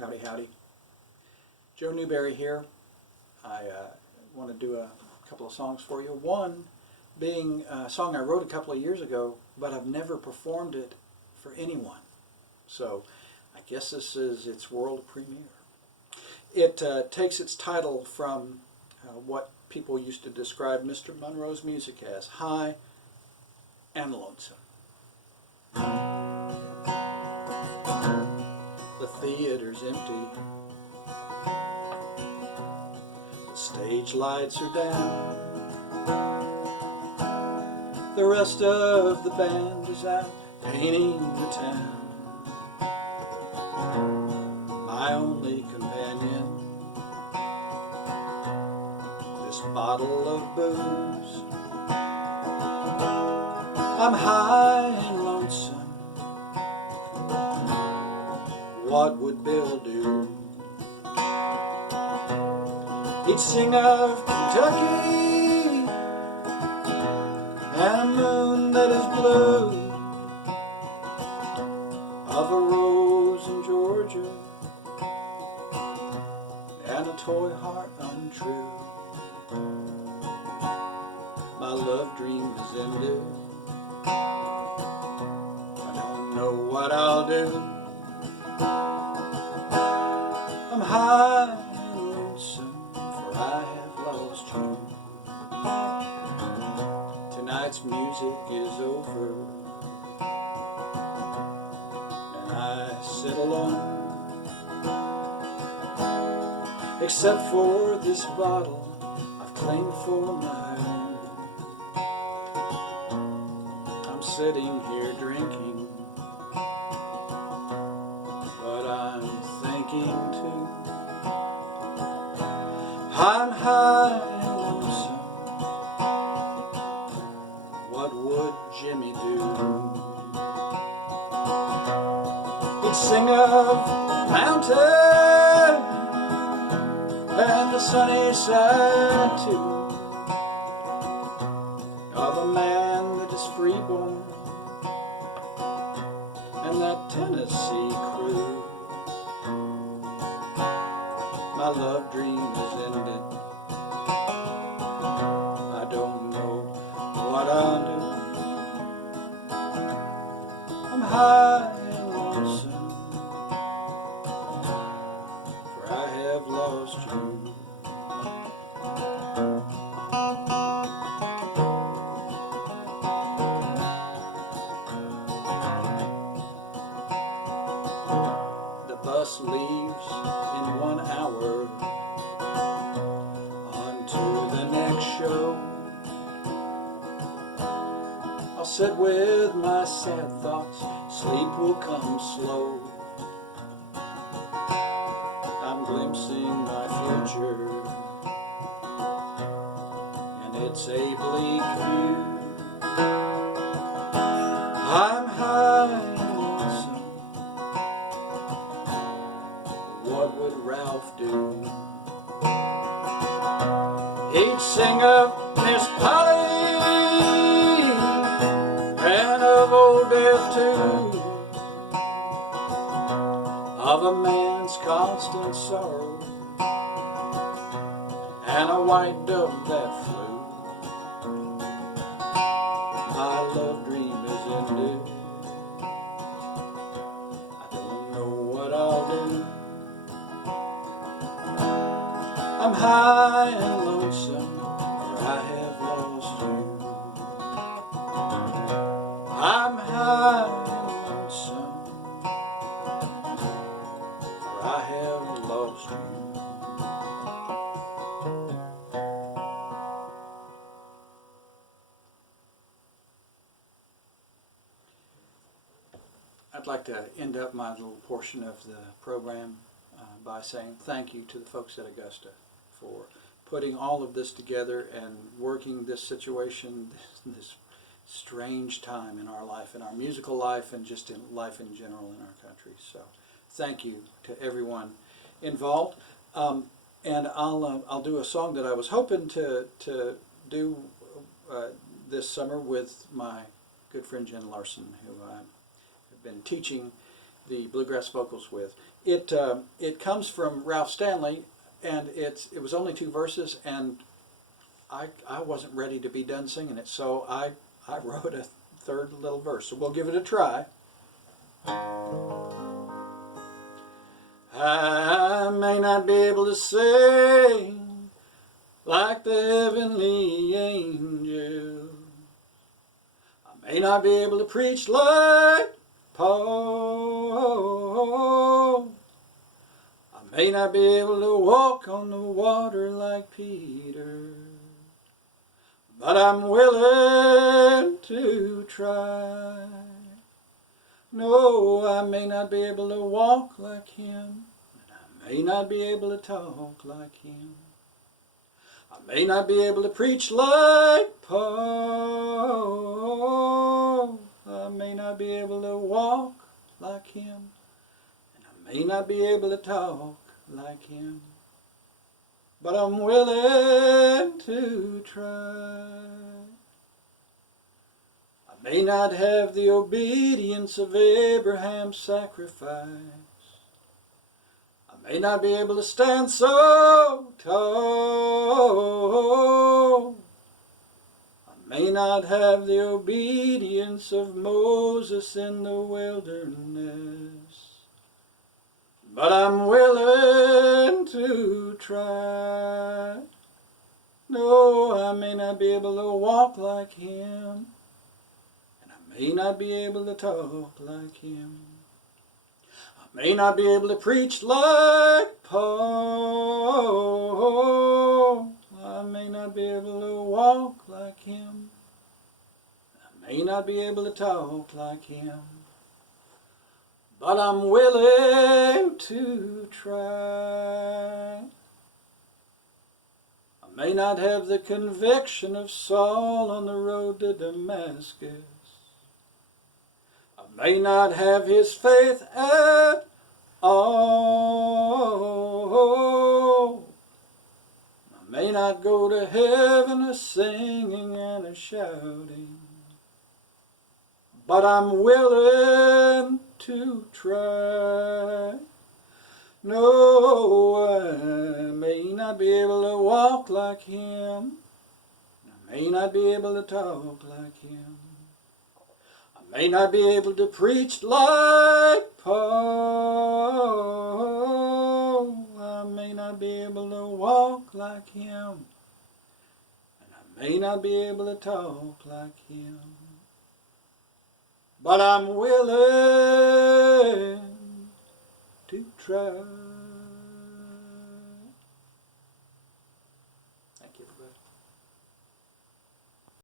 Howdy, howdy. Joe Newberry here. I want to do a couple of songs for you. One being a song I wrote a couple of years ago, but I've never performed it for anyone. So I guess this is its world premiere. It takes its title from what people used to describe Mr. Monroe's music as, high and lonesome. The theater's empty, the stage lights are down, the rest of the band is out painting the town. My only companion, this bottle of booze. I'm high and lonesome. What would Bill do? He'd sing of Kentucky and a moon that is blue, of a rose in Georgia and a toy heart untrue. My love dream is ended. I don't know what I'll do. I'm high and lonesome, for I have lost you. Tonight's music is over, and I sit alone, except for this bottle I've claimed for my own. I'm sitting here drinking, but I'm thinking too. I'm high and lonesome. What would Jimmy do? He'd sing of mountain and the sunny side too, of a man that is freeborn and that Tennessee crew. My love dream is ended. I don't know what I'll do. I'm high and lonesome, for I have lost you. The bus leaves in 1 hour on to the next show. I'll sit with my sad thoughts, sleep will come slow. I'm glimpsing my future, and it's a bleak view. I'm high and lonesome. What would Ralph do? He'd sing of Miss Polly and of old Death too, of a man's constant sorrow and a white dove that flew. My love dream is ended. I don't know what I'll do. I'm high and lonesome, for I have lost you. I'm high and lonesome, for I have lost you. I'd like to end up my little portion of the program by saying thank you to the folks at Augusta for putting all of this together and working this situation, this strange time in our life, in our musical life, and just in life in general in our country. So thank you to everyone involved. And I'll do a song that I was hoping to do this summer with my good friend Jen Larson, who I have been teaching the bluegrass vocals with. It comes from Ralph Stanley, and it was only 2 verses, and I wasn't ready to be done singing it, so I wrote a third little verse. So we'll give it a try. I may not be able to sing like the heavenly angels. I may not be able to preach like Paul. I may not be able to walk on the water like Peter. But I'm willing to try. No, I may not be able to walk like him, and I may not be able to talk like him. I may not be able to preach like Paul. I may not be able to walk like him, and I may not be able to talk like him. But I'm willing to try. I may not have the obedience of Abraham's sacrifice. I may not be able to stand so tall. I may not have the obedience of Moses in the wilderness. But I'm willing to try. No, I may not be able to walk like him, and I may not be able to talk like him. I may not be able to preach like Paul. I may not be able to walk like him. I may not be able to talk like him. But I'm willing to try. I may not have the conviction of Saul on the road to Damascus. I may not have his faith at all. I may not go to heaven a singing and a shouting. But I'm willing to try. No, I may not be able to walk like him. I may not be able to talk like him. I may not be able to preach like Paul. I may not be able to walk like him. And I may not be able to talk like him. But I'm willing to try.